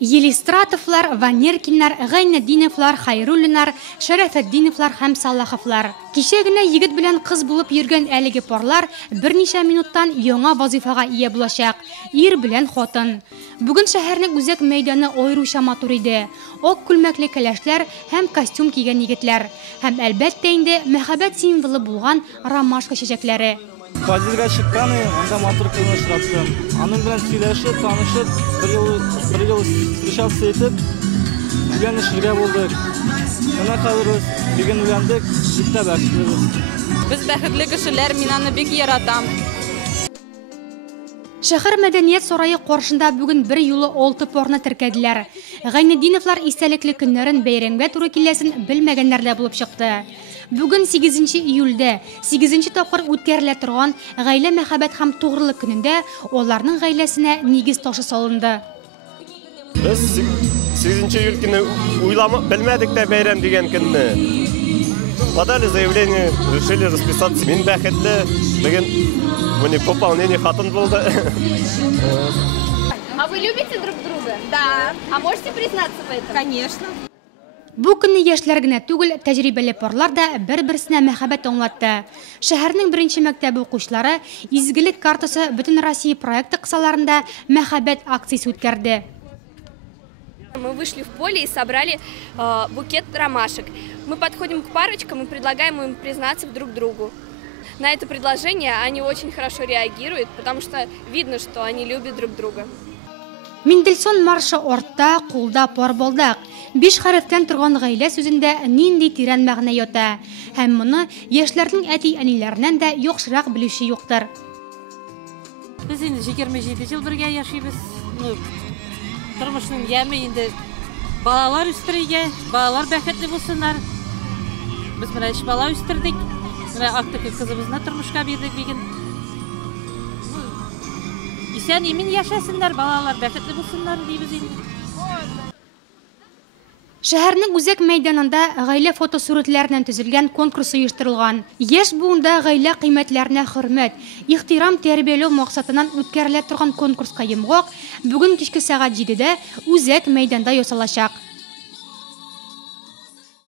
Елистратовлар, Ванеркинлар, Гайнетдиновлар, Хайруллинар, Шәрәфетдиновлар һәм Салаховлар. Кичә генә егет белән кыз булып йөргән әлеге парлар берничә минуттан яңа вазифага ия булачак. Ир белән хатын. Бүген шәһәрнең үзәк мәйданы аеруча матур иде. Ак күлмәкле кәләшләр һәм костюм кигән егетләр. Һәм әлбәттә инде мәхәббәт символы булган ромашка чәчәкләре. Подъездга чыккан, анда матур кызны очраттым. Аның белән сөйләшеп, танышып, бер ел встречаться итеп, өйләнешергә булдык. Менә хәзер бүген өйләндек, бик тә бәхетлебез. Без бәхетле кешеләр, мин аны бик яратам. Шәһәр мәдәният сарае каршында бүген бер юлы 6 порны теркәделәр. Гайнетдиновлар истәлекле көннәрен бәйрәмгә туры киләсен белмәгәннәр дә булып чыкты. Бүген 8 июльдә 8 тапкыр үткәрелә торган гаилә мәхәббәт һәм тугрылык көнендә аларның гаиләсенә нигез ташы салынды. Без 8 июль көне белмәдек тә бәйрәм дигән көнне. Подали заявление, решили расписаться. Мин бәхетле, бүген пополнение хатын булды. А вы любите друг друга? Да. А можете признаться в этом? Конечно. Бу көнне яшьләр генә түгел, тәҗрибәле парлар да бер-берсенә мәхәббәт аңлатты. Шәһәрнең беренче мәктәбе укучылары изгелек картасы бөтен Россия проекты кысаларында мәхәббәт акциясе үткәрде. Мы вышли в поле и собрали букет ромашек. Мы подходим к парочкам и предлагаем им признаться друг другу. На это предложение они очень хорошо реагируют, потому что видно, что они любят друг друга. Мендельсон маршы ортта, кулда пар булдык. 5 хәрефтән торган гаилә сүзендә нинди тирән мәгънә ята. Һәм моны яшьләрнең әти-әниләреннән дә яхшырак белүче юктыр. Без инде 27 ел бергә яшибез. Тормышның яме инде балалар үстерергә, балалар бәхетле булсыннар. Без менә 3 бала үстердек. Менә актык кызыбызны тормышка бирдек бүген. Исән имин яшәсеннәр, балалар бәхетле булсыннар дибез инде. Шәһәрнең үзәк мәйданында гаилә фотосурәтләреннән төзелгән конкурс оештырылган. Яшь буында гаилә кыйммәтләренә хөрмәт, ихтирам тәрбияләү максатыннан үткәрелә торган конкурска йомгак бүген кичке сәгать 7дә үзәк мәйданда ясалачак.